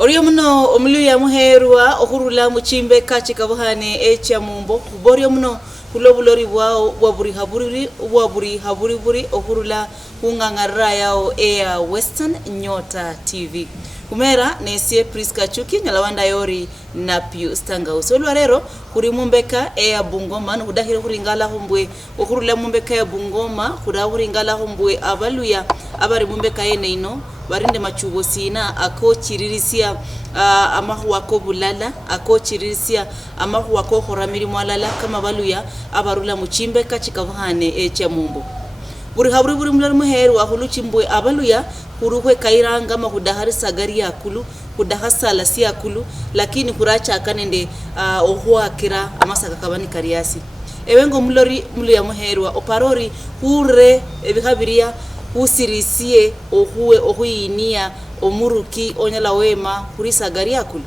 Oriyo muno omulu ya muherwa okurula muchimbe kachika buhane echa mumbo kuboryo muno kulobulori bwao bwaburi haburi okurula kungangarra yao Air Western Nyota TV kumera nesie Priska Chuki nyalawanda yori na Piu Stanga usolwa rero kuri mumbeka Air Bungoma nukudahire kuringala humbwe okurula mumbeka ya Bungoma kuringala humbwe abaluya abari mumbeka ene ino barinde machugo sina ako chiririsia amahu wako bulala ako chiririsia amahu wako horamiri mwalala kama baluya abarula muchimbe kachika buhane echa mumbo buri haburi mulari muheru ahulu chimbwe abaluya kuruhwe kairanga mahudahari sagari yakulu kudahasala si yakulu lakini kuracha akanende ohuakira amasaka kabani kariasi ewengo mulori mulu ya muheru oparori hure ebihabiria usirisie ohuinia omuruki onyala wema kurisa gari yakulu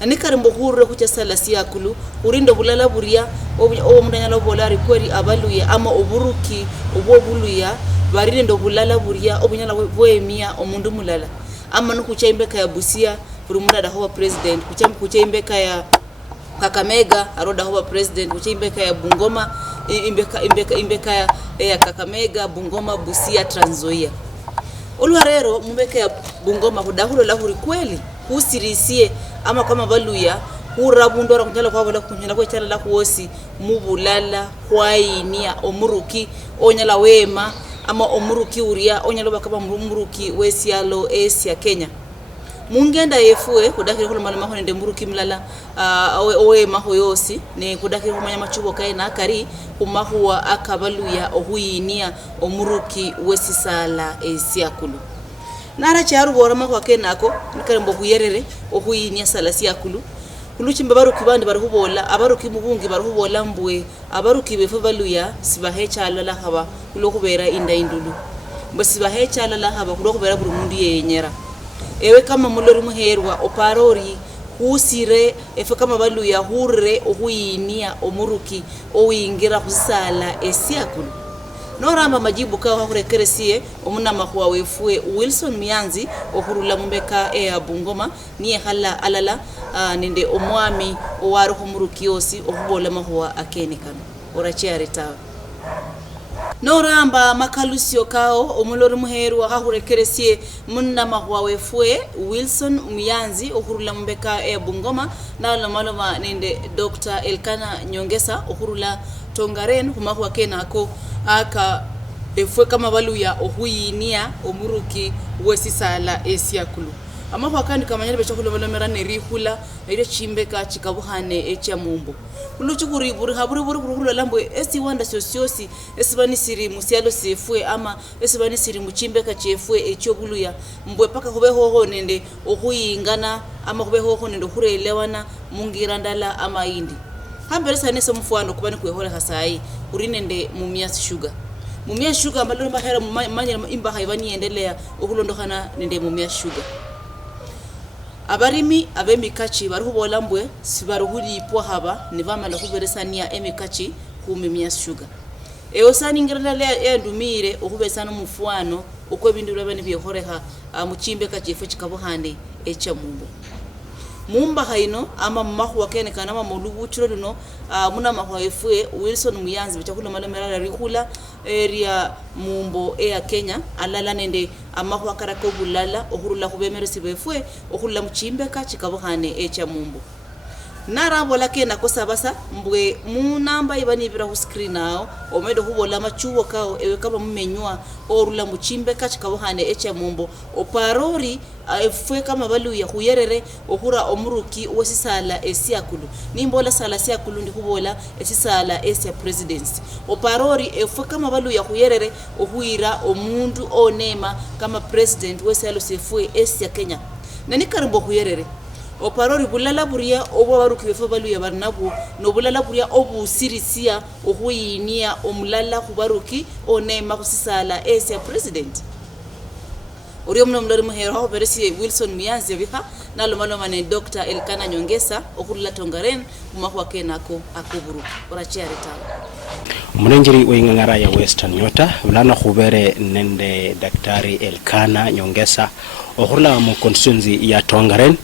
anikarimbo hurre kucha sala si yakulu urindo bulala buria omundanyala bolari kweri abaluya ama oburuki obobuluya barinde bulala buria obunyala bwemia omundu mulala ama nukucha imbeka ya Busia burumunda daho president kucha imbeka ya Kakamega aroda ho president kucha imbeka ya Bungoma imbeka ya Kakamega Bungoma Busia Trans Nzoia olwarero mumbeka ya Bungoma kudahulo lahuri kweli kusirisie ama kama baluya urabundora kunjala kwa bala kunyala kwa chala la kuosi mubulala kwainia omuruki onyala wema ama omuruki uria onyala bakaba muruki wesialo Asia Kenya mungenda yefue kudakira kula malama honende muruki mlala owe mahoyosi ne kudakira kumanya machubo kai na kari kumahuwa akabaluya ohuinia omuruki wesisala Asia kulu nara charu bora makwa kenako nikarembo kuyerere ohuinia sala sia kulu kuluchi mbabaruki bandi baruhubola abaruki mubungi baruhubola mbwe abaruki befu baluya sibahecha alala haba kulokubera inda indulu mbasibahecha alala haba kulokubera burumundi yenyera ewe kama mulori muherwa oparori husire efe kama baluya hurre ohuinia omuruki owingira kusala esiakulu noramba majibu kawa hakurekeresie omunama kwa wefue Wilson Mianzi okurula mumbeka Air Bungoma niye hala alala nende omwami owaru humuruki yosi okubola mahuwa akenikano orachia retawe noramba makalusio kao omulori muheru akahurekeresie munama kwa wefue Wilson Mianzi okurula mumbeka Air Bungoma na maloma nende Dr. Elkana Nyongesa okurula Tongaren humahu akenako aka efwe kama baluya ohuinia omuruki wesisala Asia kulu amaho akandi kamanyale bechakulo balomera nerihula ire chimbeka chikabuhane echa mumbo kuluchukuri buri haburi lambwe esi wanda sosiosi esibani siri musialo sefwe ama esibani siri muchimbeka chefwe echobuluya mbwe paka hubeho ho nende ohuingana ama hubeho ho nende hurelewana mungirandala ama indi hambere sanese mfwano kubani kuehole hasai urinende mumia sugar ambalo mbahera manya imba haivani endelea okulondokana nende mumia sugar abarimi abemikachi baruhubola mbwe sibaruhuli ipo haba nivamala kuberesania emikachi kumimia sugar eosani ngirala ya ndumire okubesana mufwano okwebindu labani byehoreha muchimbe kachifu chikabuhande echa mumbo mumba haino ama mahuwa kene kana mamulubu churono muna mahuwa efue Wilson Muyanzi bichakula malemera rihula area mumbo Air Kenya alala nende amahuwa karako bulala ohurula kubemeresi befue ohurula mchimbe kachikabuhane echa mumbo narabo lake nakosa basa mbwe munamba ibani bira hu screen nao omedo hubola machuwo kao ewe kama mumenywa orula muchimbe kachikabuhane echa mumbo oparori efwe kama baluya huyerere ohura omuruki wesisala Asia kulu nimbola sala Asia kulu ndi hubola esisala Asia presidency oparori efwe kama baluya huyerere ohuira omundu onema kama president wesalo sefwe Asia Kenya nani karimbo huyerere oparori bulala buria obo baruki befu baluya barnabu no bulala buria obu sirisia ohuinia omulala kubaruki onema kusisala Asia president uriyo mnomlori muhero ho beresi Wilson Mianzi biha nalo maloma ne Dr. Elkana Nyongesa okurula Tongaren kumahwa kenako akuburu orachia retawa Mrenjeri Waingangara ya Western Nyota ulana khubere nende Daktari Elkana Nyongesa okhurula mu constituency ya Tongaren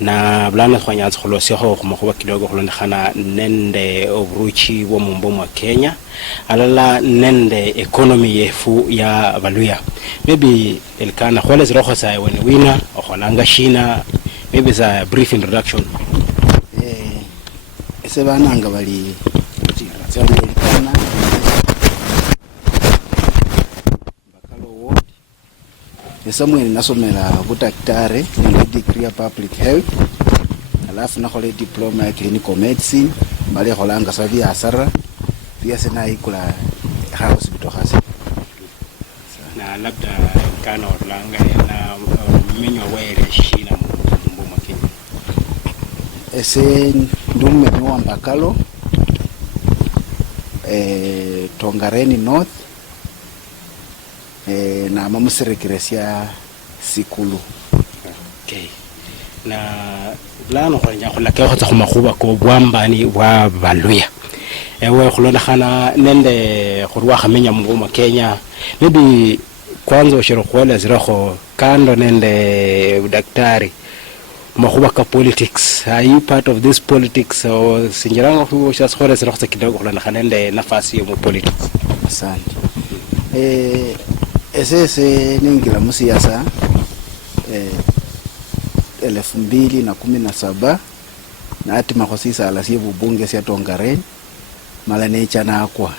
na blana khwanyaza khulosyaho khumakhuba kidogo khulondekhana nende oburuchi bwo mumbo mwa Kenya alala nende economy yefu ya Baluya. Maybe Elkana khwelezera khosa when winner okholanga shina, maybe a brief introduction. Sebananga bali Elkana bakalo ward esamwe nasomela budaktari na degree ya public health alafu nakhole diploma ya clinical medicine bali kholanga sabi asara pia sina ikula hospital hasa na labda Elkana orlanga na menyo wele shina mumbo mwa Kenya ese ndume wa Mbakalo Tongareni North na mamuserekeresya Sikulu. Okay. Na blano khanya khulaka khotsa khumakhuba ko bwambani bwa Baluya. Ewe khulondekhana nende khurwa khamenya mumbo Kenya. Maybe kwanza ushiro khwelezera kho kando nende daktari makhuba ka politics. Are you part of this politics or sinjiranga khusasa khwelezera khotsa kidogo khulondekhana nende nafasi mu politics? Asante. Ese ningila musiasa 2017 na ati makhosisa alasiye bubunge sya Tongaren mala nechana akwa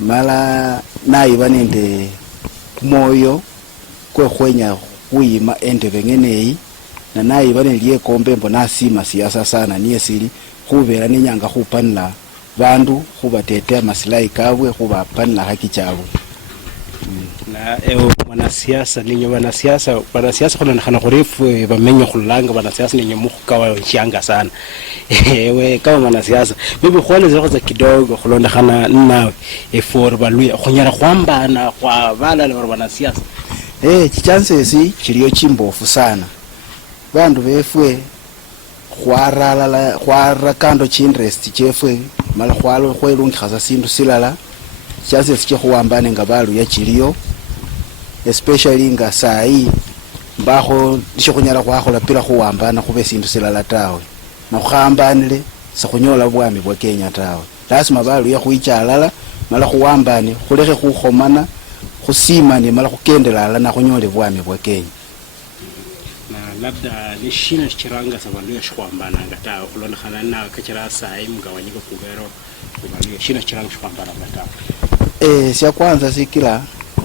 mala naiba nende moyo kwe khwenya khuyima endebe ngeneyi na naiba neliye kombe mbona sima siasa sana niye sili khubera nenyanga khupanla bandu khubatetea maslahi kabwe khubapanla haki chabwe. Na wanasiasa ninyo wanasiasa khulondekhana khurifu bamenyo khulanga wanasiasa ninyo mukhukawa nchanga sana ewe kama wanasiasa maybe khwelezera khoza kidogo khulondekhana nawe for Baluya khunyala khwambana khwa balala wanasiasa chichances chiliyo chimbofu sana bandu befwe khwara kando interest chefwe mala khwelungikhasa sindu silala chances chekhuwambane nga Baluya chiliyo especially nga sai mbakho shikhunyala khwakhola pila khuwambana khube sindu silala tawe na khuambanile sekhunyola bwami bwa Kenya tawe lazima Baluya khuichalala mala khuwambane khulekhe khukhomana khusimane mala khukendelala na khunyole bwami bwa Kenya. Na labda nishina chiranga Baluya shikwambana ngatawe khulondekhana na kachira sai mgawanyiko kubero Baluya shina chiranga shikwambana ngatawe sya kwanza sikila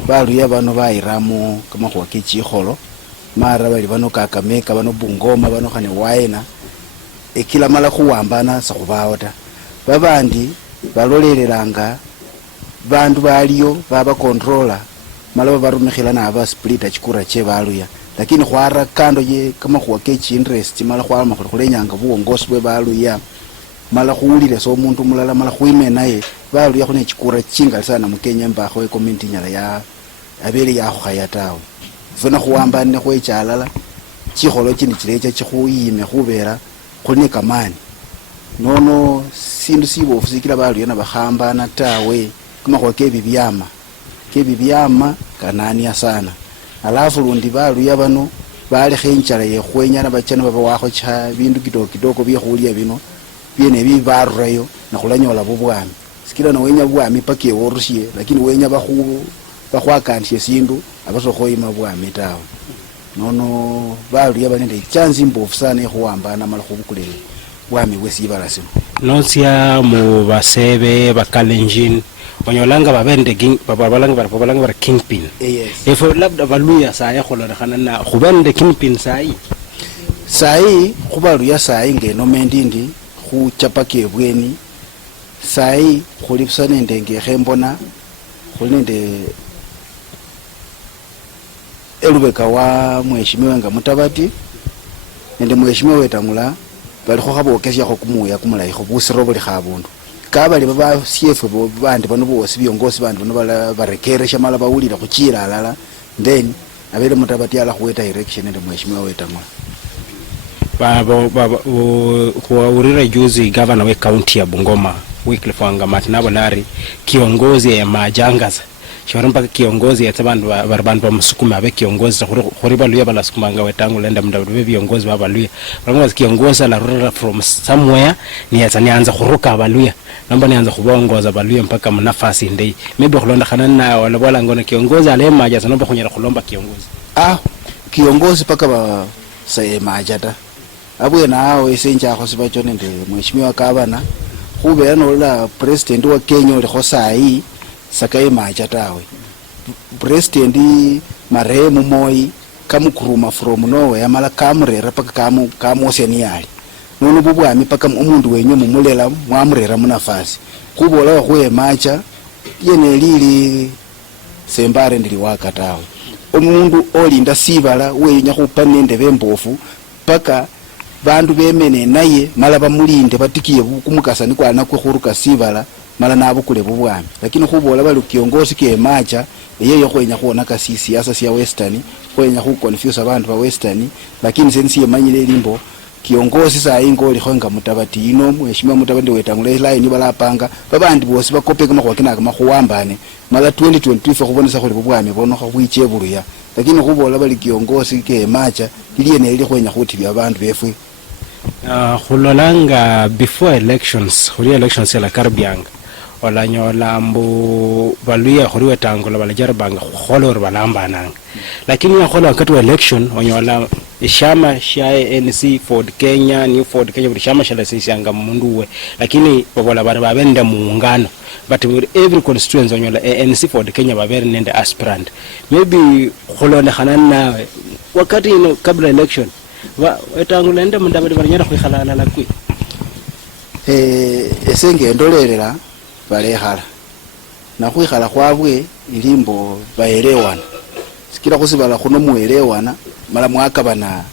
Baluya bano bairamo kama kwa kichikholo mara bali bano Kakamega bano Bungoma bano khane Waena kila mala khuwambana sakhubawo ta babandi balolelelanga bandu baliyo baba controller mala barumikhila na aba splitter chikura che Baluya lakini khwara kando ye kama kwa kechi interest mala khwalama khulenyanga buongosi bwe Baluya mala khuulile so omuntu mulala mala khwime naye Baluya khune chikura chingali sana mu Kenya mbakho community nyala ya abeli ya khaya tawe funa khuwambane khwechalala chikholo chindi chilecha chikhuyime khubera khuli kamani nono sindu sibofu sikila Baluya na bakhambana tawe kama kwa kebibyama kanania sana alafu lundi Baluya bano bali khenjala ye khwenyana bachana baba wakho cha bindu kidogo byekhulia bino byene bibarurayo na khulanyola bubwami sikila na wenya bwami pake worushie lakini wenya bakhwakanishe sindu abasokhoyima bwami tawe nono Baluya banende chance mbofu sana ekhuwambana mala khubukule bwami bwesibala sino nonsya mu basebe bakalenjin onyolanga babende babalanga kingpin efo labda Baluya saya khulondekhana na khubende kingpin sai khubaluya sai ngeno mendindi khuchapake bweni sai khulipsa nende ngekhembona khuli nende elubeka wa mheshimiwa nga Mutabati nende mheshimiwa Wetangula bali khokhabokesya kumuya kumulayi khobusiro buli khabundu kabali baba CF bandi bano bosi byongosi bandi bano barekeresha mala bawulira khuchira alala then abele Mutabati ala khuweta direction nende mheshimiwa Wetangula kuwaurira juzi governor we county ya Bungoma Wycliffe Wangamati nabolari kiongozi ya majangaza shora mpaka kiongozi ya tabandu barbandu ba musukuma abe kiongozi khuri baluya balasukumanga wetangu lenda mdabu be viongozi babaluya bangwa kiongozi la rura from somewhere ni anza khuruka baluya namba nianza kubongoza baluya mpaka mnafasi ndei maybe khulonda khanana wala bola ngona kiongozi ale maja sanoba khunyera khulomba kiongozi kiongozi paka ba saye majata abwe nao esenja kho sibacho nende mheshimiwa Kabana khube anola president wa Kenya ole khosai sakaye majatawe president marehemu Moi kamukuruma from nowhere amala kamurera paka kamoseni yali nono bubwami paka umundu wenyu mumulela mwamurera munafasi kubola khwe macha yene lili sembare ndili wakatawe umundu olinda sibala wenya khupa nende bembofu paka bandu bemene naye mala bamulinde batikiye kumukasa ni kwana kwe khuruka sibala mala nabukule bubwami lakini khubola bali kiongozi ke macha yeyo khwenya khona ka siasa sia western khwenya khu confuse abantu ba western lakini sensi yemanyile limbo kiongozi sa ingo likhonga mutabati ino mheshimiwa mutabandi wetangule line balapanga babandi bosi bakope kama khwakina kama khuwambane mala 2022 khubonesa khuli bubwami bono khwiche buluya lakini khubola bali kiongozi ke macha iliye ne khwenya khutibya abantu befwe khulolanga before elections khuli elections la karbyanga wala nyola mbu baluya khuri wetangula balajarabanga kholor balambananga lakini yakhola wakati wa election onyola ishama sha NC Ford Kenya New Ford Kenya bishama shala sisanga munduwe lakini babola bari babenda muungano but every constituency onyola NC Ford Kenya babere nende aspirant maybe kholone khanana wakati ino kabla election wetangula nende mundabali banyara khikhalala lakwi esenge ndolerera balekhala na khwikhala khwabwe ilimbo baelewana sikira khusibala khuno muelewana mala mwakabana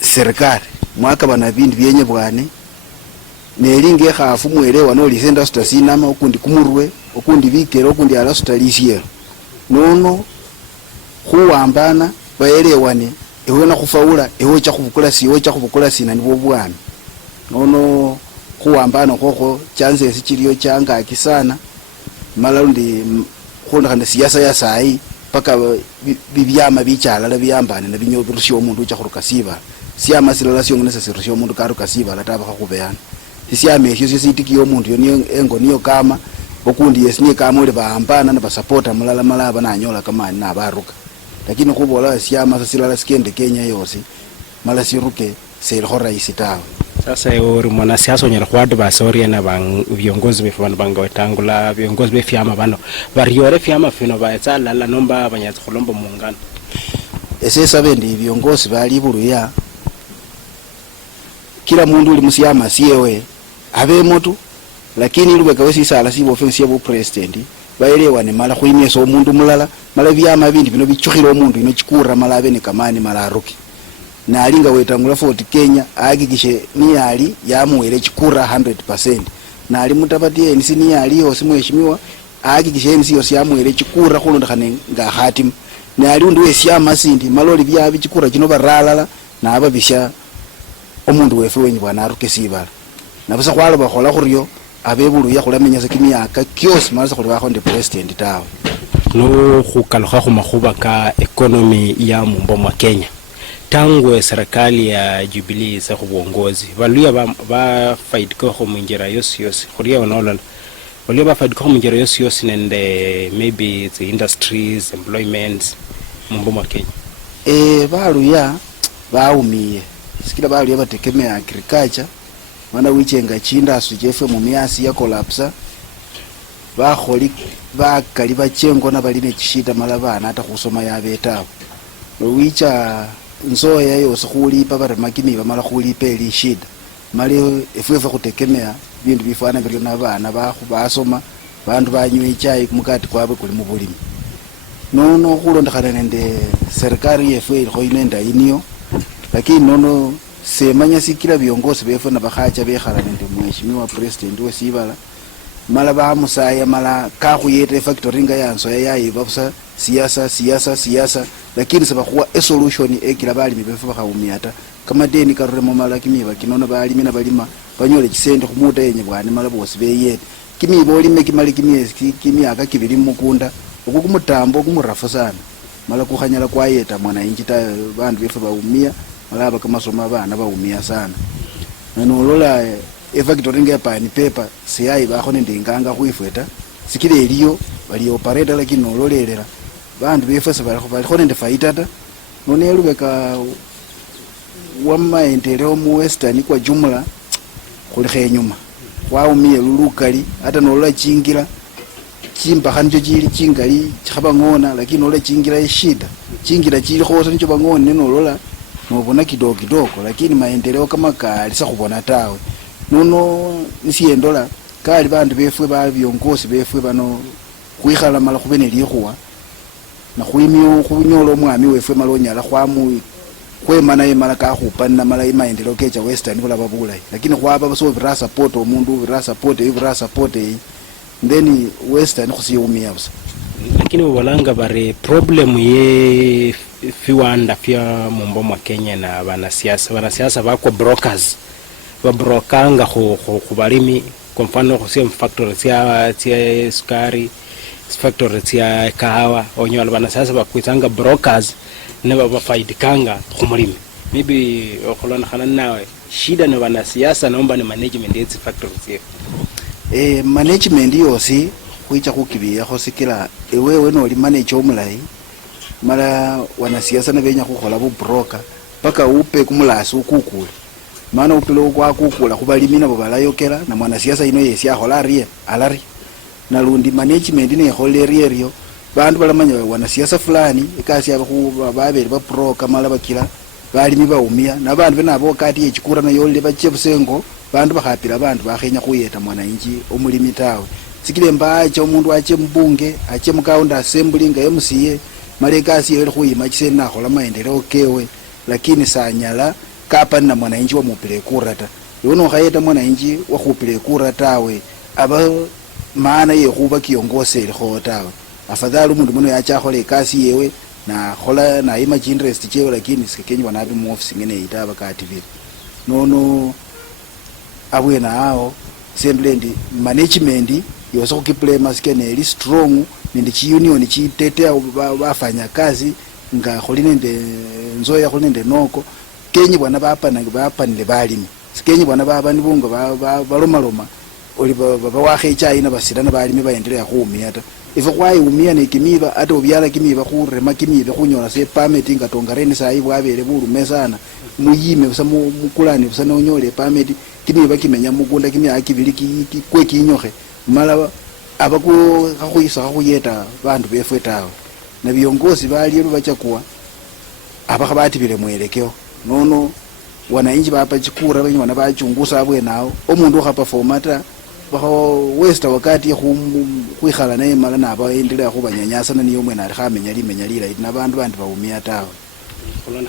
serikali mwakabana bindu byenye bwane nelinge khafu muelewana olisenda sitasinama ukundi kumurwe ukundi bikero ukundi ala sitalisiyero nono khuwambana baelewane ewe na khufaula ewe cha khubukula sina nibo bwami nono khuwambana khokho chances chiliyo changaki sana mala ndi khonda siasa ya sai paka bibyama bichala byambane na binyobirusha omundu ucha khuruka siba siama silala siyongena sesirusha omundu karuka siba lataba khakubeyana siama esyo sitikiyo omundu yoni engo niyo kama okundi yesinye kama ole baambana na basupporta mulala mala bananyola kama na baruka lakini khubola siama silala sikende Kenya yosi mala siruke selho rais tawe sasa uri mwana siasa onyera khwadu basoria na viongozi befu bano banga wetangula viongozi befyama bano bariore fyama fino baetsala la nomba banyatsa khulomba muungano esesa bendi viongozi bali buluya kila mundu uli musiyama siyewe abe motu lakini lubeka wesisala sibo ofensi yabo president baelewane mala khuimyeso omundu mulala mala byama bindi bino bichukhira omundu ino chikura mala abe ne kamani mala aruki na alinga wetangula Fort Kenya agikishe ni ali yamuwele chikura 100% na ali mutabati NC ni ali yosi mheshimiwa agikishe NC yosi yamuwele chikura khulonda khane nga hatim na ali undu wesiyama sindi maloli byabi chikura kino baralala na ababisha omundu wefe wenyi bwana aruke sibala na busa khwalo bakhola khuriyo abebulu ya khulamenya sekimyaka kyosi malasa khuli bakho ndi president tawe no khukalukha khumakhuba ka economy ya mumbo mwa Kenya tangu serikali ya Jubilee za uongozi baluya ba fight ko munjira yosi khuria onola baluya ba fight ko munjira yosi nende maybe the industries employment mumbo mwa Kenya baluya baumiye sikira baluya batekemea agriculture mana wichenga chinda sujefe mu miasi ya collapse bakholi bakali bachengo na baline chishita malabana ata khusoma yabetawo wicha nzoya yose khulipa bari makimi bamala khulipa eli shida mali efwefa khutekemea bindu bifana biri na bana basoma bandu banywe chai kumukati kwabwe kuli mu bulimi nono khulondekhana nende serikali yefwe ilikho inenda iniyo lakini nono semanya sikila viongozi befu na bakhacha bekhala nende mheshimiwa president wesibala mala bamusaya mala kakhuyeta factory nga yanso yayiba busa siasa lakini sabakhuwa esolution ekila balimi befe bakhawumia ta kamadeni karuremo mala kimiba kinona balimi na balima banyole chisende khumuta yenye bwane mala bosi beyete kimiba olime kimali kimyaka kibili mukunda uku kumutambo kumurafu sana mala kukhanyala kwayeta mwana inchi ta bandu befe bawumia mala bakamasoma bana bawumia sana nolola efactory nge pani paper siyayi bakho nende inganga khwifweta sikile iliyo bali operator lakini nololelela bandu befe balikho nende faida ta none lubeka wamaendeleo mu western kwa jumla khulikhe nyuma waumie lulukali hata nolola chingira chimpakha nicho chili chingali chikhabang'ona lakini nolola chingira eshida chingira chili khosa nicho bang'one nolola nobona kidogo lakini maendeleo kama kali sakhubona tawe nono nisiyendola kali bandu befwe ba viongozi befwe bano khwikhala mala khube nelikhuwa na khwimyo khunyola omwami wefwe mala onyala khwamu khwemana yemala kakhupanina mala imaendeleo kecha western bulaba bulayi lakini khwaba basobira support omundu ubira support then western khusiyumia busa lakini ubolanga bari problem ye viwanda vya mumbo mwa Kenya na wanasiasa bako brokers babrokanga khubalimi kwa mfano khusia factory cia sukari factory cia kahawa onyola wanasiasa bakwitanga brokers ne bafaidikanga khumulimi maybe okholana khana nawe shida na wanasiasa naomba ni management ya factory cia management yosi khuicha khukibia khosikila ewewe noli manage omulayi mala wanasiasa nabenya khukhola bu broker paka upe kumulasi ukukule maana upilo kwa kukula khubalimi nabo balayokela na mwanasiasa ino yesi akhola alari nalundi management ne kholeria rio bandu balamanya wanasiasa fulani ikasi aba babere ba broker mala bakila balimi baumia na bandu benabo kati yechikura na yole bachebusengo bandu bakhapira bandu bakhenya khuyeta mwana inji omulimi tawe sikile mbacha omundu ache mbunge ache mukaunda assembly nga MCA malekasi yele khuyima chisena nakhola maendeleo kewe lakini sanyala kapa na mwana inji wa mupile kura ta yono khayeta mwana inji wa khupile kura tawe aba maana ye khuba kiongozi lekho tawe afadhali umundu muno yacha khole kasi yewe na khola na ima interest chewe lakini sikekenyi banabi mu office ngene itaba kati vile nono abwe na hao semblendi management yoso kukiplema sikene eli strong nindi chi union chi tetea bafanya kazi nga kholi nende nzoya kholi nende noko kenyi bwana bapanile balimi sikenyi bwana baba ni bunga baloma oli baba wakhecha ina basirana balimi baendelea khumia ta ife kwayi umia ne kimiba ate obyala kimiba khurema kimiba khunyola se permit nga tongareni sayi bwabele bulume sana muyime busa mukulani busa nonyole permit kimiba kimenya mukunda kimya kibili kwe kinyokhe mala abaku khuyisa khuyeta bandu befwe tawe na viongozi bali bachakuwa abakhabati bile mwelekeo nono wananchi bapa chikura benye wana bachungusa abwe nao omundu khapa formata bakho westa wakati khwikhala naye mala naba endelea khubanyanyasa na niyo mwena khamenya limenya na bandu bandi baumia tawe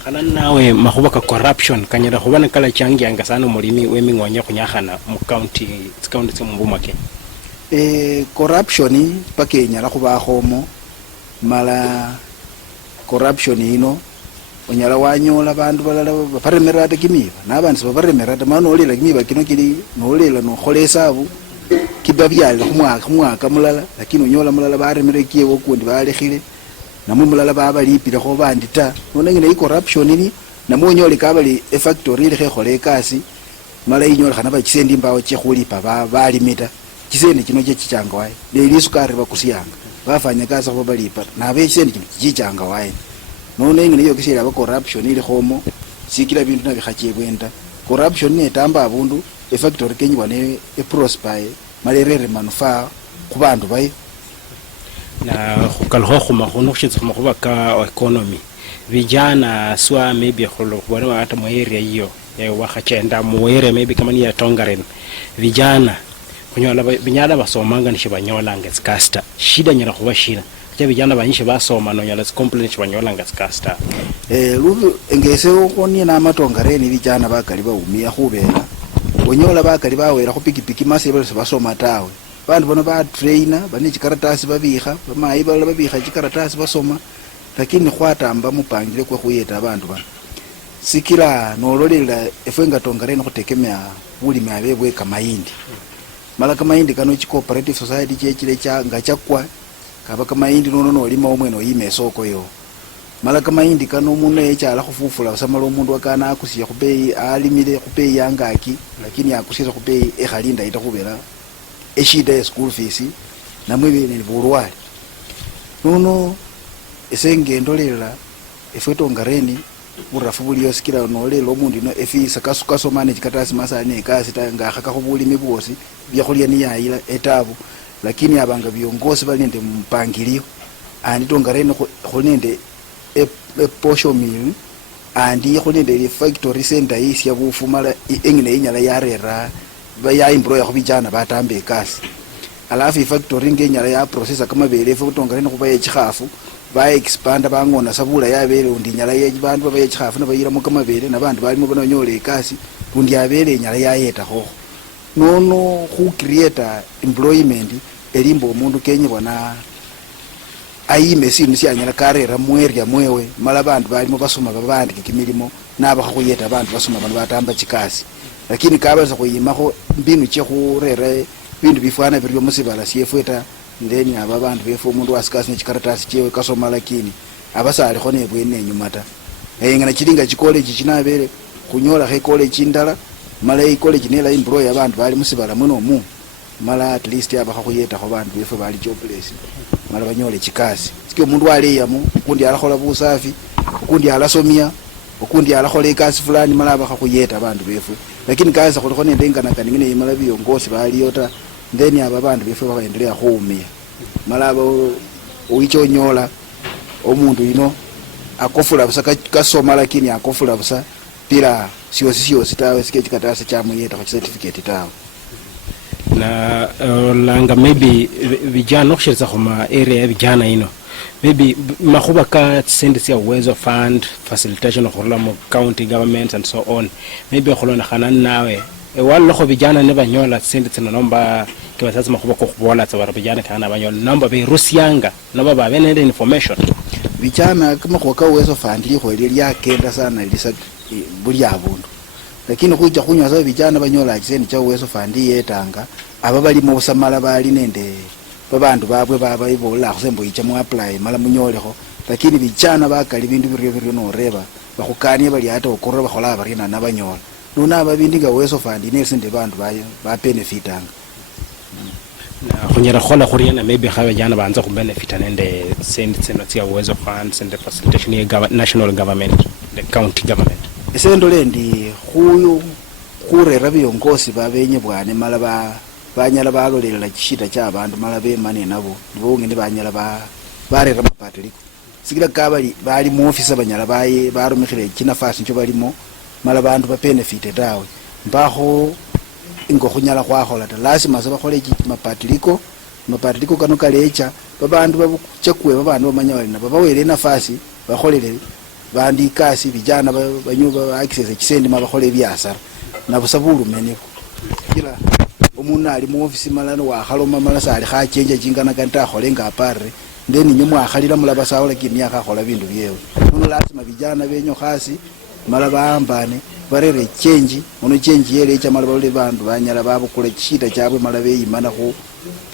khana nawe makhuba ka corruption kanyira khubana kala changi anga sana mulimi wemingonya khunyakhana mu county tsimumbu Kenya corruption pakenya la khubakhomo mala corruption ino onyala wanyola bandu balala baparemera ate kimiba nabantu baparemera ate maana olela kimiba kino kili nolela no kholesabu kibabyale khumwaka mulala lakini onyola mulala baremere kiyewo kundi balekhile namwe mulala babalipira kho bandi ta nonengene i corruption ni namwe onyole kabali factory ile khole kasi mala inyola khana bachisendi mbawo chekhulipa balimita chisendi kino chechichanga wae leli sukari bakusiyanga bafanya kazi kho balipa na bechisendi kino chichanga wae none ngene yo kisira ba corruption ile khomo sikira bintu na bikhachebwenda corruption ne tamba abundu factory kenyi bwane prosper malerere manufaa kubandu bayo na khukalho khuma khono khitsa khuba ka economy vijana swa maybe kholo khwana hata mu area hiyo ya wakhachenda mu area maybe kama ni ya Tongaren vijana kunyola binyala basomanga nishibanyola ngetskasta shida nyira khuba shira kya vijana banyishe basoma no nyola complain shibanyola ngetskasta lubu engese okoni na Matongaren vijana bakali baumia khubera onyola bakali bawera khupikipiki masibe basoma tawe bandu bano batraina bane chikaratasi babikha bamayi balala babikha chikaratasi basoma lakini khwatamba mupangile kwe khuyeta abandu bano sikila nololela efwe nga Tongareni khutekemea bulimi abebwe kamayindi mala kamayindi kano cooperative society chechile nga chakwa kaba kamayindi nono nolima omwene oyima esoko yo mala kamayindi kano mundu yechala khufufula busamala omundu wakana akusiya khubeyi alimile khubeyi yangaki lakini akusira khubeyi ekhalinda ita khubera eshida ya school fees namwe bene bulwale nono esenge ndolela efwe Tongareni burafu buliyo sikira nolela omundu ino efisa kasomane chikatasi masane ekasi nga khakakho bulimi bwosi byakhulya niyayila etabu lakini abanga viongozi bali nende mpangilio andi Tongareni khuli nende posho mill andi khuli nende factory center isya bufu mala engine inyala yarera ya employer khubijana batamba ekasi alafu factory ngenyala ya processor kama belefu Tongareni khuba yechikhafu ba expand bangona sabula yabele undi nyala ye bandu baba yechikhafu nabayira mu kama bele nabandu balimo banonyola ekasi undi yabele nyala yayeta kho nono khu create employment elimbo omundu kenyibona ayime sinu syanyala karera mweria mwewe mala bandu balimo basoma babandi kikimilimo naba khuyeta bandu basoma bano batamba chikasi lakini kabaza khuyimakho mbinu che khurera bindu bifwana biryo musibala syefweta ndeni aba bandu befu omundu wasikasi nechikaratasi chewe kasoma lakini abasali khone bwene nyuma ta ngana chilinga chikoleji chinabele kunyola khe college ndala mala college nela employ abantu bali musibala muno mu mala at least aba khuyeta kho bandu befu bali jobless mala banyole chikasi sikyo mundu waleyamo ukundi alakhola busafi ukundi alasomia ukundi alakhola ekasi fulani mala aba khuyeta bandu befu lakini kaza khulikho nende ngana kaningine mala biyongosi bali yota then aba bandu befu baendelea khuumia mala aba uichonyola omundu ino akofula busa kasoma lakini akofula busa pila siyosi tawe sike chikatasa chamuyeta kwa certificate tawe na langa maybe vijana kushiriza khoma area ya vijana ino maybe makhuba ka sendisi ya uwezo fund facilitation khurula mu county governments and so on maybe khulona khana nawe wala kho vijana ne banyola sendisi nomba ke bathatsa makhuba ko khubona tsa bara vijana kana banyola nomba be rusianga nomba ba bene information vijana kama kwa uwezo fund liko lya kenda sana lisa buli abundu lakini khuja khunywa za vijana banyola chisendi cha uwezo fund yetanga aba bali mu busamala bali nende babandu babwe baba ibola khusembo icha mu apply mala munyolekho lakini vijana bakali bindu biryo no reba bakhukanie bali hata okorora bakhola bari na banyola nona babindinga uwezo fund nesinde bandu ba benefitanga na khunyera khola khuriena maybe khabe jana banza kubenefita nende senditseno tsia uwezo fund and facilitation ya national government the county government esendo lendi khuyu khurera biyongosi babenye bwane mala banyala balolela chishita cha abantu mala bemane nabo ndibongene banyala barera mapatiliko sikira kabali bali mu office banyala baye barumikhire chinafasi ncho balimo mala bandu ba benefit dawe mbakho ingo khunyala khwakhola ta lazima sabakhole mapatiliko kano kalecha babandu babuchakwe babandu bamanya bali nabo bawele nafasi bakholele bandi kasi vijana banyuba access chisendi mabakhole byasara nabusabulu meneko kila umuntu ali mu office malano wakhaloma mala sali khachenja chingana kanta kholenga apare ndeni nyumwa akhalira mulaba sawo lakini yakakhola bindu byewe uno lazima vijana benyo khasi mala baambane barere change yele cha mala bale bandu banyala babukula chishita chabwe mala beyimana khu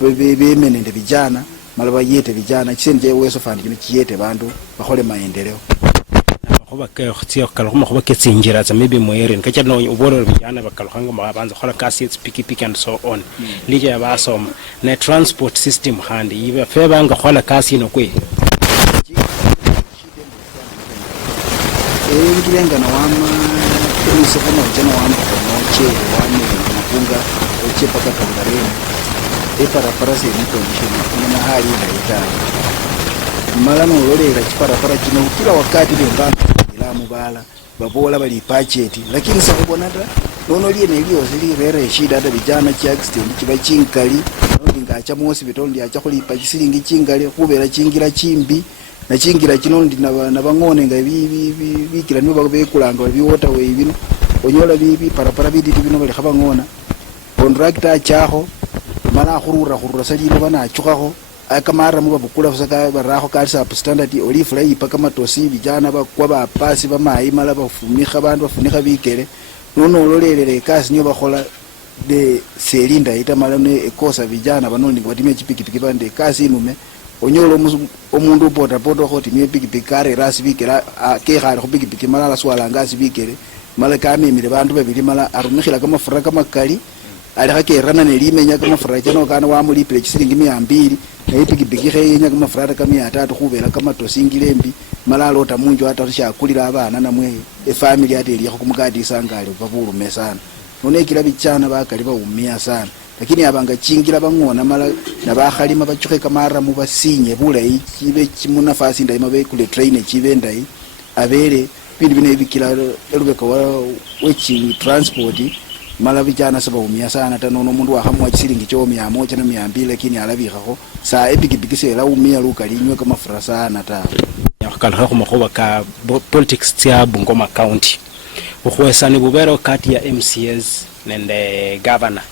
bemenende vijana mala bayete vijana chisendi uwezo fund kino chiyete bandu bakhole maendeleo khoba ke khtia kalkhoma khoba ke tsinjira tsa maybe moyerin ka tshano ubolo vijana bakalkhanga mabanza khola kasi piki and so on lije ya basoma na transport system handi ibe feba nga khola kasi no kwe ngilenga na wama kuise kama jana wama konoche wame napunga oche paka Tongareni para se ni condition na hali ita mala no lolera chipara kino kila wakati ndio ila mubala babola bali pacheti lakini sakubonata nono liye neliyo zili rere shida hata vijana chi accident chiba chinkali ndinga cha mu hospital ndi acha kulipa chisilingi chingali kubera chingira chimbi na chingira kino ndi na bangone nga bikira nibo bakulanga bi waterway bino onyola bi para biditi bino bali khabangona contractor chaho mala khurura salilo banachukhaho akamara mu babukula fusaka baraho kali sub standard olifula ipaka matosi bijana bakwa bapasi bamayi mala bafunikha bandu bafunikha bikele nono ololelele kasi niyo bakhola de selinda itamala ne ekosa vijana banoni batimye chipikipiki bande kasi inume onyolo omundu boda khoti mye pikipiki kare rasi bikela ke khali khu pikipiki mala swala ngasi bikele mala kamimile bandu babili mala arumikhila kamafura kamakali ali khakerana nelimenya kamafura chano kana wamulipile chisilingi 200 na pikipiki kheyenya kamafura ka 300 khubela kamatosingile mbi mala alota munju atashakulira abana namwe efamily ateli kho kumugadi sangale babulume sana none kila bichana bakali baumia sana lakini abanga chingira bangona mala nabakhalima bachukhe kamara mu basinye bulayi chibe chimunafasi ndayima be kule train chibe ndayi abere bindu bine bikila elubeka wechi transport mala bichana sabaumia sana tanono mundu wahamwa chisilingi cho 100 na 200 lakini alabikhakho saa epikipiki sela umia lukalinywe kamafura sana ta yakalha khumakhuba ka politics tya Bungoma County ukhwesani bubero kati ya MCAs nende governor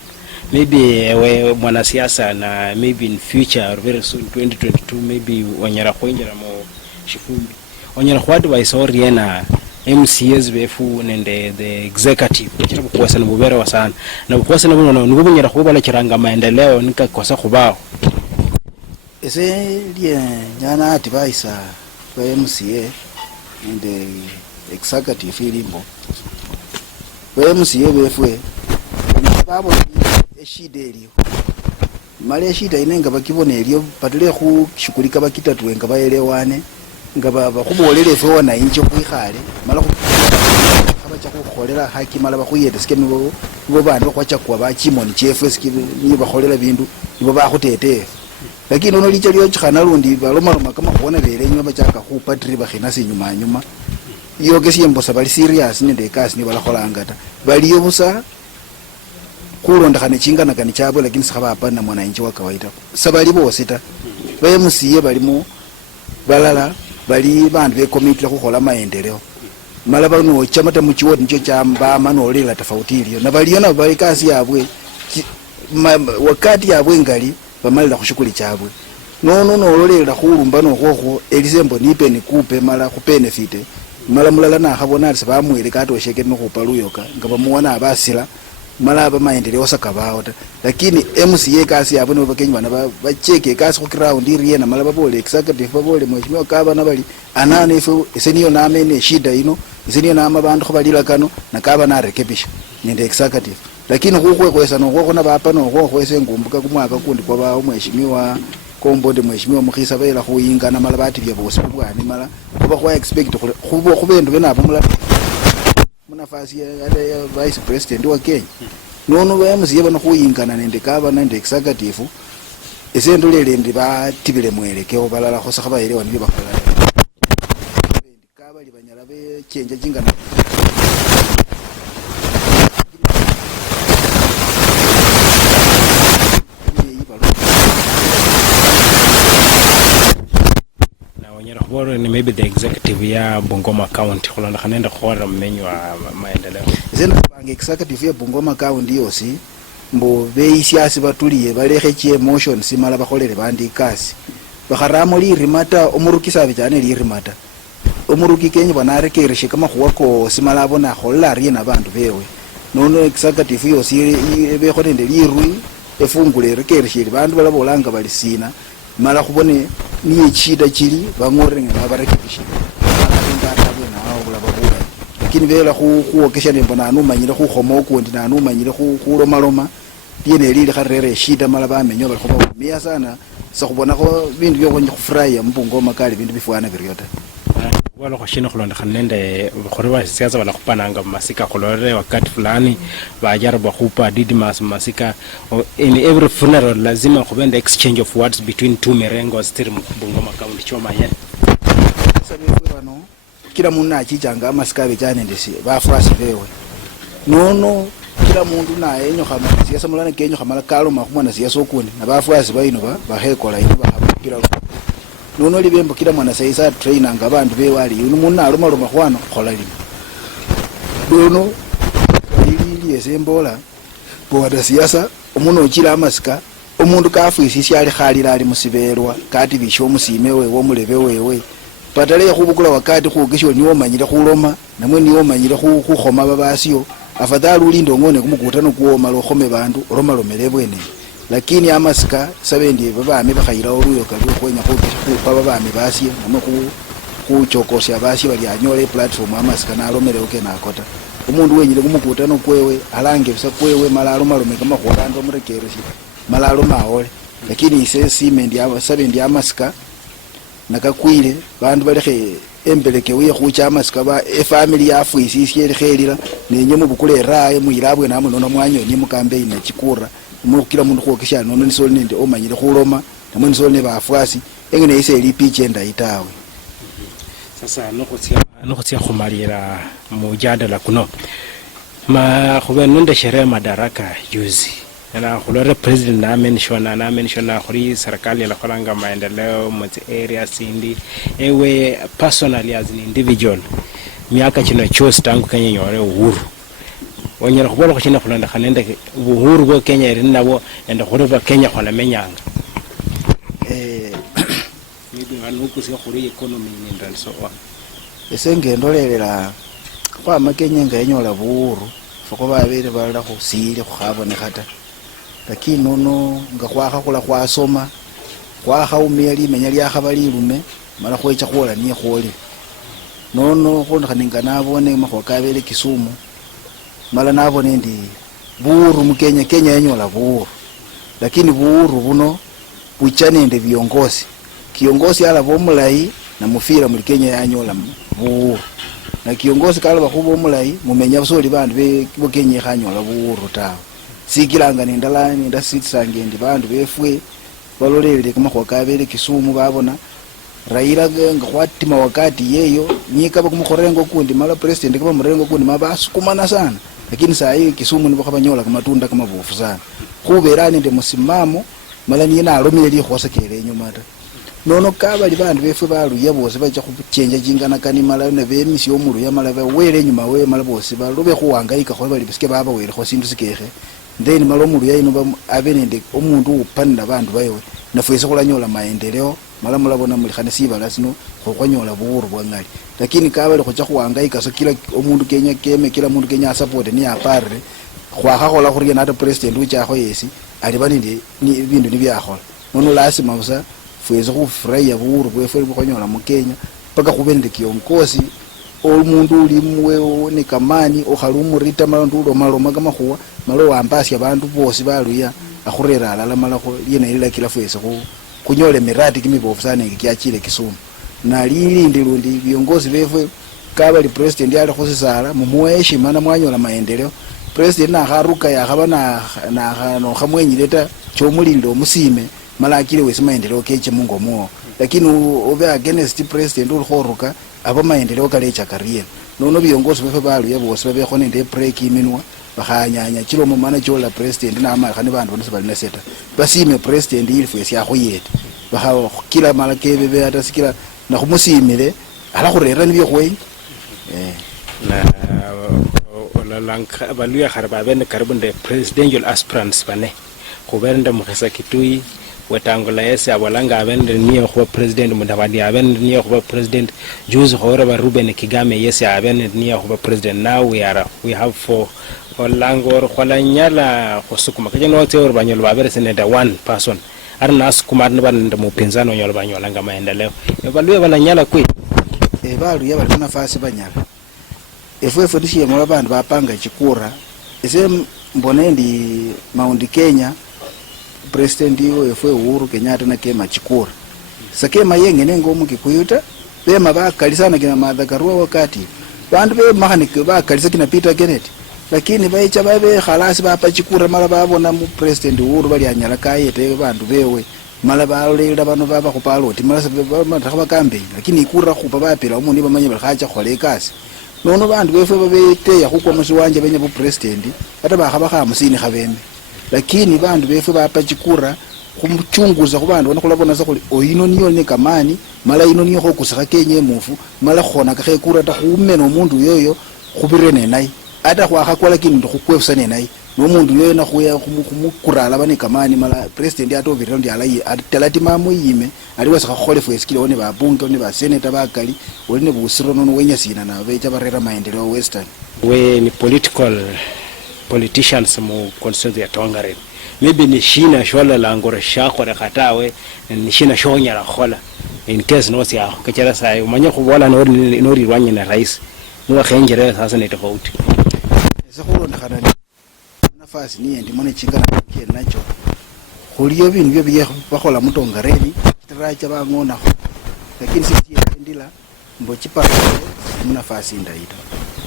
maybe we mwanasiasa na maybe in future very soon 2022 maybe wanyara khwenjera mo shifumbi wanyara khwadvise oriena MCAs befu nende the executive chira bukhwesani bubero sana na bukhwesani buno nibo bunyara khubala chiranga maendeleo nikakosa khubao ese liye nyana advise kwa MCA nende executive ilimbo MCA befwe babo eshida eliyo mali eshida inenga bakibona eliyo patule khushukulika bakitatu enga baelewane nga bakhubolele fwe wana incho kwikhale mala abacha khukholela haki mala bakhuyeta skemi bo bandu bakwacha kwa bachimoni chefe skibi niyo bakholela bindu nibo bakhutete lakini ono licha liyo chikhana lundi baloma kama khona bele nyuma bachaka khupatri bakhina sinyuma iyo kesi yembosa bali serious nende kasi ni balakholanga ta baliyo busa khulondakhana chingana kani chabo lakini sakhaba apana mwananchi wa kawaida sabali bose ta bayemusiye balimo balala bali bandu be committee khukhola maendeleo mala bano chamata muchiwodi nicho chamba manolela tofauti iliyo na baliyo na bali kasi yabwe wakati yabwe ngali bamalira khushukuli chabwe no ololela khulumba no khokho elisembo nipe nikupe mala khu benefit mala mulala na khabona ali sabamwele katosheke no khupaluyoka nga bamuona abasila mala ba maendeleo sakabao ta lakini MCA kasi yabo no bakenyi bana bacheke kasi ku ground iriye na mala babole executive babole mheshimiwa kaba na bali anane ifu iseniyo na amene shida ino iseniyo na amabandu khabalila kano na kaba na rekebisha nende executive lakini khukhwesa no khona bapa no khwese ngumbuka kumwaka kundi kwa ba mheshimiwa kombode mheshimiwa mukhisa bela khuyingana mala bati bya bosi bwani mala kuba kwa expect khubendo bena abo mula munafasi ya vice president wa Kenya nono bamuziye bano khuyingana nende kaba nende executive esendo lele ndi batibile mwelekeo balala khosa khabaelewa nibi bakhola kaba libanyala be chenja jingana maybe the executive ya Bungoma County khulana khanenda khora mmenyu wa maendeleo zena bange executive ya Bungoma County yosi mbo beisiasi batuliye balekhe chi emotion simala bakholele bandi kasi bakharamo lirimata omurukisa bijane lirimata omuruki kenye banarekereshe kama khuwako simala abona kholla riena bandu bewe nono executive yosi bekhonende lirui efungule rekereshe bandu balabolanga bali sina mala khubone niye chida chili bangorenga babarekebisha ngata bena hao bulababula lakini bela khuokesha nembo na anumanyire khukhomo okundi na anumanyire khuloma tiene lili kharere shida mala bamenyo bali khoba mia sana sakhubona kho bindu byo khufuraya mbungoma kali bindu bifwana biryota wala khoshina khulonda khanende khoriwa siasa bala khupananga masika khulore wakati fulani bajarba khupa Didmas masika in every funeral lazima khubende exchange of words between two merengos still Bungoma County choma yen sabe bano kila munna achichanga masika bejane ndisi bafrasi bewe nono kila mundu naye enyo khama siasa mulana kenyo khamala kalo makhumana siasa okundi na bafrasi bayino bahekola ino bakhabira nono libembo kila mwana saisa trainer nga bandu bewali uno munna aloma khwana khola lino nono ili esembola bwada siasa omuno chila amasika umundu kafwisisya ali khalila ali musiberwa kati bisha omusime wewe omulebe wewe patale khubukula wakati khwokesha niwo omanyile khuloma namwe niwo omanyile khukhoma babasyo afadhali ulinde ongone kumukutano kuwomala okhome bandu olomalomele bwene lakini amasika sabendi babami bakhayirawo luyoka lwokhwenya khupa babami basye namwe khuchokosya basye bali anyola platform amasika nalomelewo kenakota umundu wenyile kumukutano kwewe alange bisa kwewe mala alomalome kamakhuwalanda omurekeresye mala aloma awole lakini ise sabendi amasika nakakwile bandu balekhe embeleke wiye khucha amasika efamily yafwisisye likhelila nenye mubukule eraye muyilabwe namwe nono mwanyonye mukambeyi nachikura mukila mundu khwokesha nono nisoli nende omanyile khuloma namwe nisoli ne bafwasi engene ise elipicha endaitawe. Sasa nokhutsya khumalira mujadala kuno khube nende sherehe madaraka juzi na khulore president na mention khuri serikali yakholanga maendeleo mu areas indi ewe personally as an individual miaka chino chose tangu Kenya nyore uhuru wanyera khubola khuchina khulonda khanende uhuru bwa Kenya iri nabo ende khuri ba Kenya khona menyanga maybe anukusya khuri economy and so on esenge ndolelela kwa Kenya ngayenyola buhuru foko babere balala khusile khukhabonekha ta lakini nono nga khwakhakula khwasoma khwakhaumia limenya lyakhabali lume mala khwecha khwola niye khwoli nono khonekhaninga nabone makhwa kabele Kisumu mala nabone ndi buhuru mukenya Kenya yanyola buhuru lakini buhuru buno bucha nende viongozi kiongozi alaba omulayi na mufira muri Kenya yanyola buhuru na kiongozi kalaba khuba omulayi mumenya busoli bandu be Kenya khanyola buhuru tawe sikilanga nenda sitsange ndi bandu befwe balolelele kumakhwa kabele Kisumu babona Raila nga khwatima wakati yeyo nyika bakumukhorengo kundi mala president kama murengo kundi mabasukumana sana lakini saa hii Kisumu nibo khabanyola kamatunda kama bofu sana khuberani ndi musimamo mala niye nalomile likhosekele nyuma ta nono kabali bandu befwe baluya bose bacha khuchenja jingana kani mala na bemisi omulu ya mala wele nyuma we mala bose balube khuwangaika kho bali biske baba wele kho sindu sikekhe then mala omulu ya ino abenende omundu upanna bandu bayewe nafwese khulanyola maendeleo mala mulabona muli khane sibala sino khokwanyola buhuru bwangali lakini kabali khucha khuwangaika so kila omundu Kenya keme kila mundu Kenya support ni aparre khwakhola khuriya na president uchakho yesi ali banindi ni bindu nibyakhola nono lazima busa fweze khufurahia buhuru bwefwe bukhonyola mu Kenya paka khubende kiongozi omundu uli mwe ne kamani okhali umurita malandu uloma kamakhuwa malo wambasya bandu bosi baluya akhurera alala mala yena ila kila fweze kunyole miradi kimibofu sana ngikyachile Kisumu na lilindi lundi viongozi befwe kabali president yali khusisala mumuheshima na mwanyola maendeleo president nakharuka yakhaba na khamwenyileta chomulinde omusime mala akile wesi maendeleo keche mungo muo lakini obe against president ulkhoruka aba maendeleo kalecha career nono viongozi befwe baluya bose babekho nende break iminwa bakhanyanya chilo mumana chola president na amala khani bandu bonse bali naseta basime president ilfwe syakhuyeta bakha kila mala kebe be ata sikila na khumusimile ala khurera nibyo khwe na lanka baluya kharba ben karbonde presidential aspirants bane khubenda mukhesa kitui wetangula yesi abalanga abende niyo khuba president mudabadi abende niyo khuba president juzi khore ba Ruben Kigame yesi abende niyo khuba president. Now we have for langor kholanyala khosukuma kajeno tseor banyol babere seneda one person arna asukuma ne bande mupinzano nyol banyola nga maendeleo evaluye balanyala kwe evalu ya bali nafasi banyala efwe dishiye mola bandu bapanga chikura ese mbone ndi Mount Kenya president iwe efwe Uhuru Kenyatta na kema chikura sakema yengene ngomu kikuyuta bema bakalisana kina madhakarua wakati bandu be mahanike bakalisa kina Peter Kennedy lakini baicha babe khalasi bapa chikura mala babona mu president Uhuru bali anyala kayete bandu bewe mala balolera bano baba khupaloti mala bathaba kambe lakini ikura khupa bapira umuntu bamanye bakhacha khole kasi nono bandu befe babete yakhukwa musiwanje benye bu president ata bakhaba khamusini khabembe lakini bandu befe bapa chikura khumchunguza kubandu bano khulabona sa khuli oyino niyo ne kamani mala ino niyo khokusakha Kenya mufu mala khona khe kura ta khumena umuntu yoyo khubirene nayi ata khwakhakola kindu khukwefusane naye nomundu yoyena khumukurala bane kamani mala president atobirira ndi alayi atalatimamo yime ali wasa khakhole fwesikile one babunge one baseneta bakali oli ne busiro nono wenyasina na becha barera maendeleo western we ni politicians mu constituency ya Tongaren maybe ni shina shola langore shakore khatawe ni shina shonya la khola in case no sia kachara sai umanya kubola no rirwanye na rais mwa khenjere sasa ni tofauti sekhulonda khana nafasi niye ndi mone chingana kye nacho khuliyo bintu bye bakhola mu Tongaren kitaracha bangona lakini sisi ndila mbo chipara mu nafasi ndaita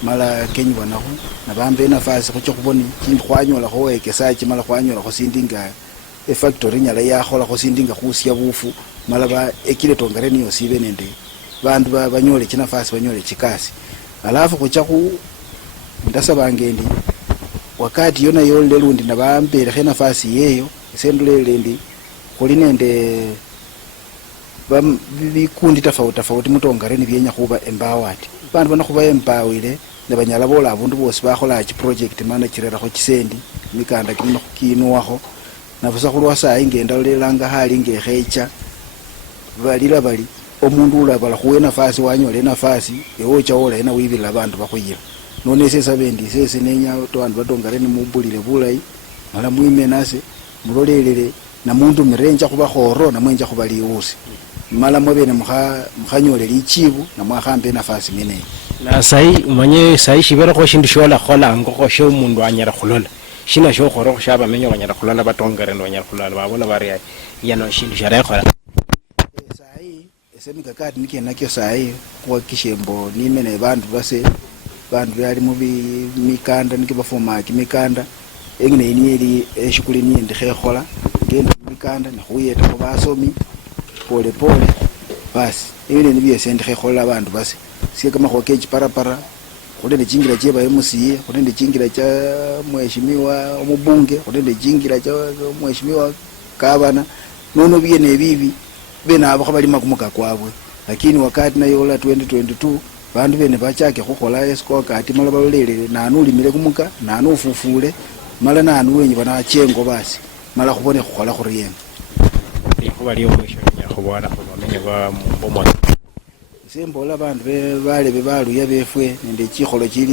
mala kenyi banaho nabambe nafasi khucho kuboni kindu khwanyola khowekesachi mala khwanyola khosindinga factory nyala yakhola khosindinga khusya bufu mala ba ekile Tongaren yosibe nende bandu banyole chinafasi banyole chikasi alafu khucha khu ndasaba ngendi wakati yona yole lundi nabambele khena nafasi yeyo isendulele ndi khuli nende bikundi tofauti mu Tongaren byenya khuba empowered bandu bana khuba empawile nebanyala bola abundu bosi bakhola chi project mana chirera kho chisendi mikanda kimino kinuwaho nabusa khulwa saa ingenda lelanga hali ngekhecha balila bali omundu ulabala khuwe nafasi wanyole nafasi ewocha ola ena wibila bandu bakhuyila none sesa bendi sese nenya to bandu Tongaren mubulile bulayi mala mwimenase mulolelele na mundu mirenja kuba khoro na mwenja kuba liusi mala mwebene mkhanyole lichibu na mwakhambe nafasi mine na sai umanye sai shibera ko shindu shola khola ngo ko sho mundu anyara khulola shina sho khoro khaba menyo anyara khulola ba Tongaren anyara khulola babona bari yana shindu shara khola sai esemi kakati nikena kyo sai kwa kishembo nimene bandu base bandu bali mu mikanda nikibafoma kimikanda engine iniyeli eshukuli niye ndikhekhola ngenda mikanda nakhuyeta ko basomi pole pole basi engine nibiye sendikhekhola bandu base sie kama kwa keji para kudende jingira cheba MCA kudende jingira cha mheshimiwa omubunge kudende jingira cha mheshimiwa gavana nono biye nebibi bena abo khabali makumuka kwabwe lakini wakati nayo la 2022 bandu bene bachake khukhola esiko kati mala balolele nanulimile kumuka nanufufule mala nanu wenyi bana chengo basi mala khubone khukhola khuriyenga ikhubali omwisho nya khubona khubamenye ba mbomo sembola bandu bale bebaluya befwe nende chikholo chili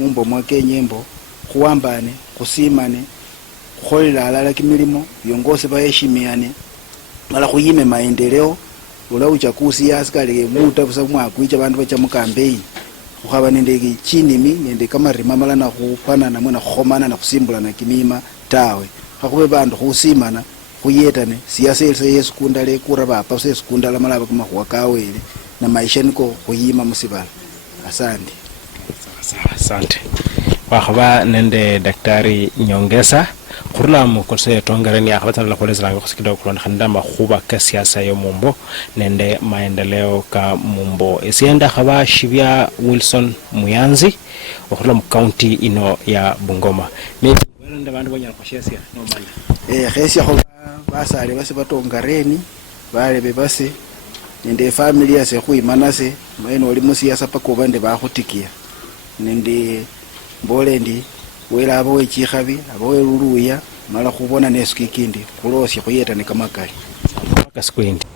mumbo mwa Kenyembo khuwambane khusimane khukholela alala kimilimo viongozi baheshimiane mala khuyime maendeleo ula uchaguzi yasikale muta busa mwakwicha bandu bacha mu campaign ukhaba nende chinimi nende kamarima mala na khupana na mwana khomana na khusimbulana kimima tawe khakube bandu khusimana khuyetane siasa yesikunda le kura bapa sesikunda la malaba kuma khwakawele na maisha niko khuyima musibala asante asante wakhaba nende daktari Nyongesa khurula mu konse Tongaren ya khabatana la koleza lango khusikida kulona khanda makhuba ka siasa yo mumbo nende maendeleo ka mumbo esienda khaba shibya Wilson Muyanzi okhurula mu county ino ya Bungoma nende bandu banyala khoshesia no manya khesia kho basale base Tongaren bale bebase nende familia se khuimanase maeno oli musiasa pako bande bakhutikia nende mbole ndi wela abo wechikhabi abo weluluya mala khubona nesikikindi khulosi khuyeta ne kamakali kaskwindi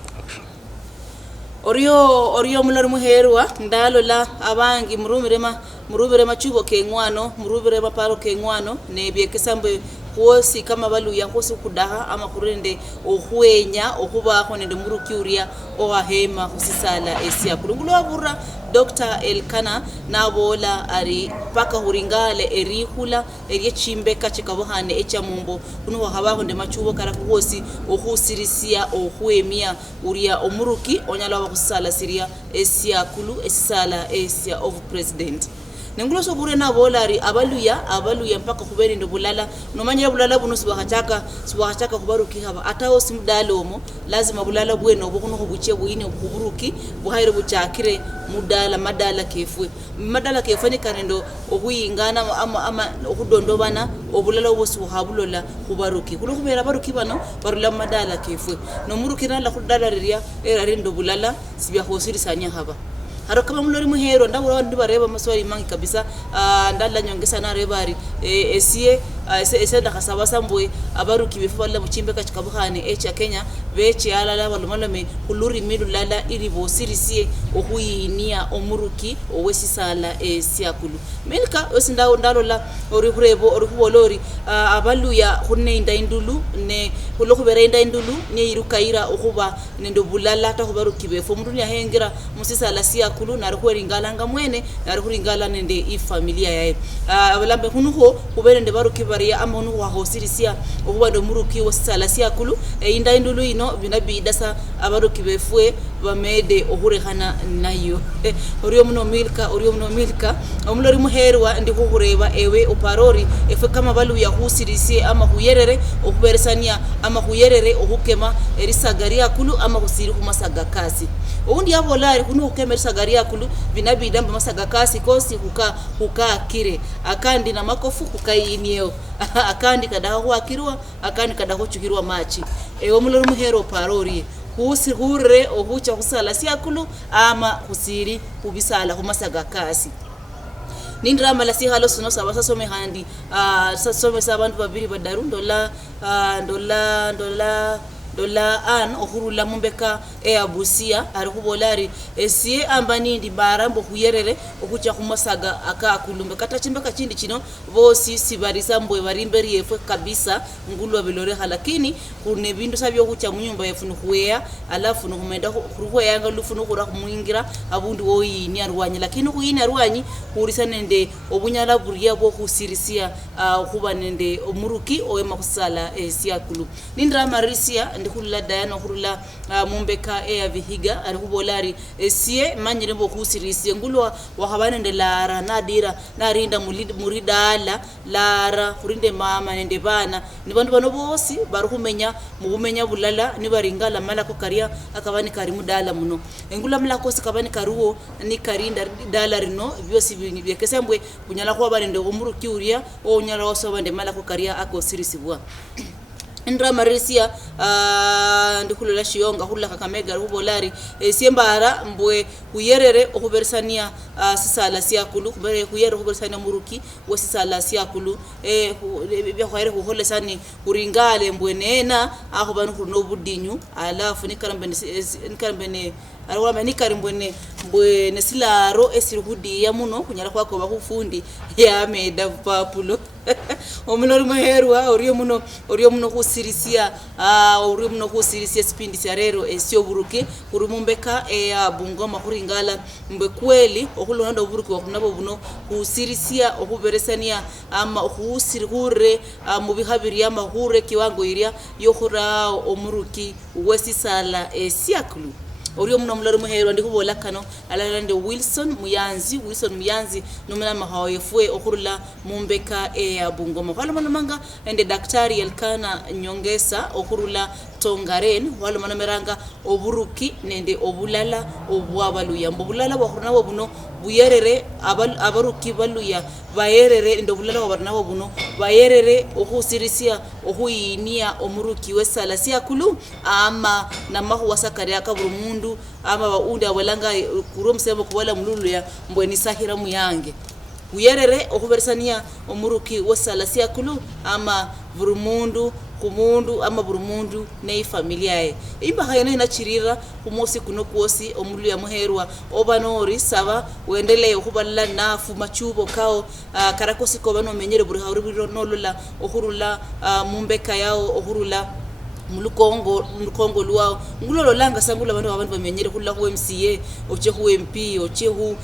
orio mulori muherwa ndalola abangi murubirema chubo kengwano murubirema paro kengwano ne byekesambe kwosi kama baluya kwosi kudaha ama kurende okhwenya okhubakho nende murukiuria ohahema khusisala esia kulungulo abura Dr. Elkana nabola ari paka huringale erihula eriye chimbeka chikabuhane echa mumbo kuno habaho nde machubo kara kwosi okhusirisia okhwemia uria omuruki onyala wakusala siria esia kulu esisala esia of president nengulo sobure na bolari abaluya mpaka khubere ndo bulala nomanyira bulala buno siwachaka kubaruki haba atawo simdalomo lazima bulala bweno obukuno kubuche bwine kuburuki buhaire buchakire madala kefwe ni kanendo okuyingana ama okudondobana obulala obosi buhabulola kubaruki kulo kubera baruki bano barula madala kefwe no muruki nala kudala riria era rindo bulala sibya khosirisanya haba haro kama mulori muhero ndabura ndi bareba maswali mangi kabisa ndalla nyongesa na rebari esie ese ndakasaba sambwe abaruki bifalla muchimbe kachikabuhane echa Kenya beche alala balumalame kuluri milu lala iri bosirisie okuyinia omuruki owesisala siakulu melka osindawo ndalola ori kurebo ori kubolori abaluya hunne indulu ne kulokubera indulu ne irukaira okuba nendo bulala ta kubaruki befo mundu yahengira musisala siakulu nari kweringala mwene nari kuringala nende ifamilia yae abalambe hunuho kubere nde baruki bariya amonu wa hosirisia okuba ndo muruki wosisala siakulu indulu ino binabidasa abaruki befwe bamede ohurehana nayo oriyo muno milka omulori muherwa ndi kuhureba ewe oparori efe kama baluya husirisie ama huyerere okuberesania ama huyerere ohukema erisagari akulu ama husiri kumasaga kasi undi abolari kuno ukemera gari yakulu binabida masaga kasi kosi huka kire akandi na makofu kukayiniyo akandi kadaho akirwa akandi kadaho chukirwa machi omulori muhero parori husire ohucha husala siakulu ama husiri hubisala humasaga kasi nindra malasi halo suno sabasa some handi some sabantu babiri badaru dola an ohurula mumbeka abusia arikubolari esie ambani ndi barambo kuyerere okucha kumasaga akakulumbe katachimbeka chindi chino bosi sibarisa mbwe barimberi yefwe kabisa ngulwa bilore lakini kune bindu sabyo kucha munyumba yefunu kuya alafu nukumenda kuruwa yanga lufunu kura kumuingira abundu woyini arwanyi lakini kuyini arwanyi kurisa nende obunyala buriya bwo kusirisia kuba nende omuruki oyema kusala siakulu nindra marisia ndikula dayano kurula mumbeka Vihiga arikubolari esie manyire mbo kusirisia ngulwa wahabane nde lara nadira narinda muridala lara kurinde mama nende bana ni bantu bano bosi barukumenya mubumenya bulala ni baringala malako karia akabani karimu dala muno engula mlako sikabani karuo ni karinda dala rino byosi byekesembwe kunyala kwa barende umuruki uria onyala wasoba nde malako karia ako sirisibwa Indra marisia ndikulola shionga hula Kakamega rubolari siembara mbwe kuyerere okubersania sisala siakulu kubere kuyere okubersania muruki wesisala siakulu byahwere kuhole sani kuringale mbwe nena aho banu kuno budinyu alafu nikarambene arwama nikarimbwene mbwe silaro esirhudi ya muno kunyala kwako bakufundi ya meda papulo omulori muherwa oriyo muno kusirisia oriyo muno kusirisia spindi sarero esio buruke kurumumbeka Bungoma kuringala mbe kweli okulonda oburuke wakunabo buno kusirisia okuberesania ama okusirhure mu bihabiri ya mahure kiwango iria yohura omuruki wesisala siakulu oriyo muno mulori muherwa ndikubola kano alalande Wilson Muyanzi nomena mahawefwe okurula mumbeka Bungoma wala manamanga ende daktari Elkana Nyongesa okurula Tongaren wala manameranga oburuki nende obulala obwabaluya mbulala wakuruna buno buyerere abaruki baluya bayerere ndo bulala wabarnawo buno bayerere okusirisia okuyinia omuruki wesala siakulu ama namahu wasakari akaburu mundu ama baunda walanga kuromsemo kubala mululu ya mbweni sahira muyange buyerere okuberesania omuruki wesala siakulu ama burumundu kumundu ama burumundu nei familia ye imba hayana inachirira kumosi kuno kuosi omulu ya muherwa obanori saba wendele okuballa nafu machubo kao karakosi ko bano menyere buri hawri nolola ohurula mumbeka yao ohurula mulukongo luwao ngulolo langa sangula abantu bamenyere kula ku MCA ochehu MP ochehu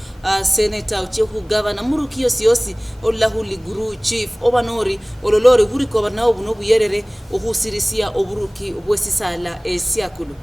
senator ochehu governor muruki yosi olahu liguru chief obanori ololori buriko banawo buno buyerere ohusirisia oburuki obwesisala siakulu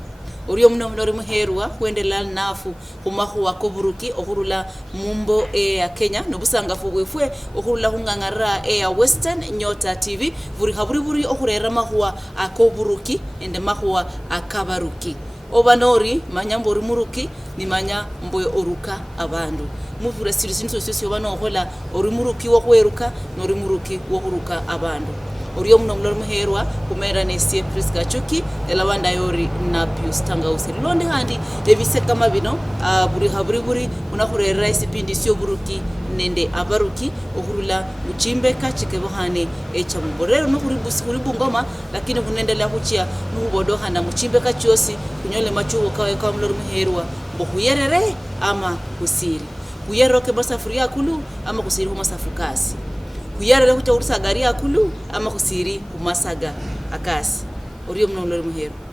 oriyo muno mulori muherwa kwendela nafu kumahu wakoburuki ohurula mumbo ya Kenya nobusangafu bwefwe ohurula hungangara Western Nyota TV buri ohurera mahuwa akoburuki ende mahuwa akabaruki obanori manyambori muruki ni manya mboye oruka abandu muvura sirisinso sosio bano hola ori muruki wo kweruka nori muruki wo kuruka abandu oriyo muno mulori muherwa kumera ne sie Priska Chuki elawanda yori na Pius Tangausi londe handi ebise kama bino buri unakurera isipindi sio buruki nende abaruki ohurula muchimbe kachike bohane echa muborero no kuri bungoma lakini kunendelea kuchia nubodo hana muchimbe kachosi kunyole machuo kawe kwa mlori muherwa bohuyerere ama kusiri kuyeroke basafuria kulu ama kusiri humasafukasi kuyerere kucha ursa gari akulu ama kusiri humasaga akasi oriyo mno mlori muherwa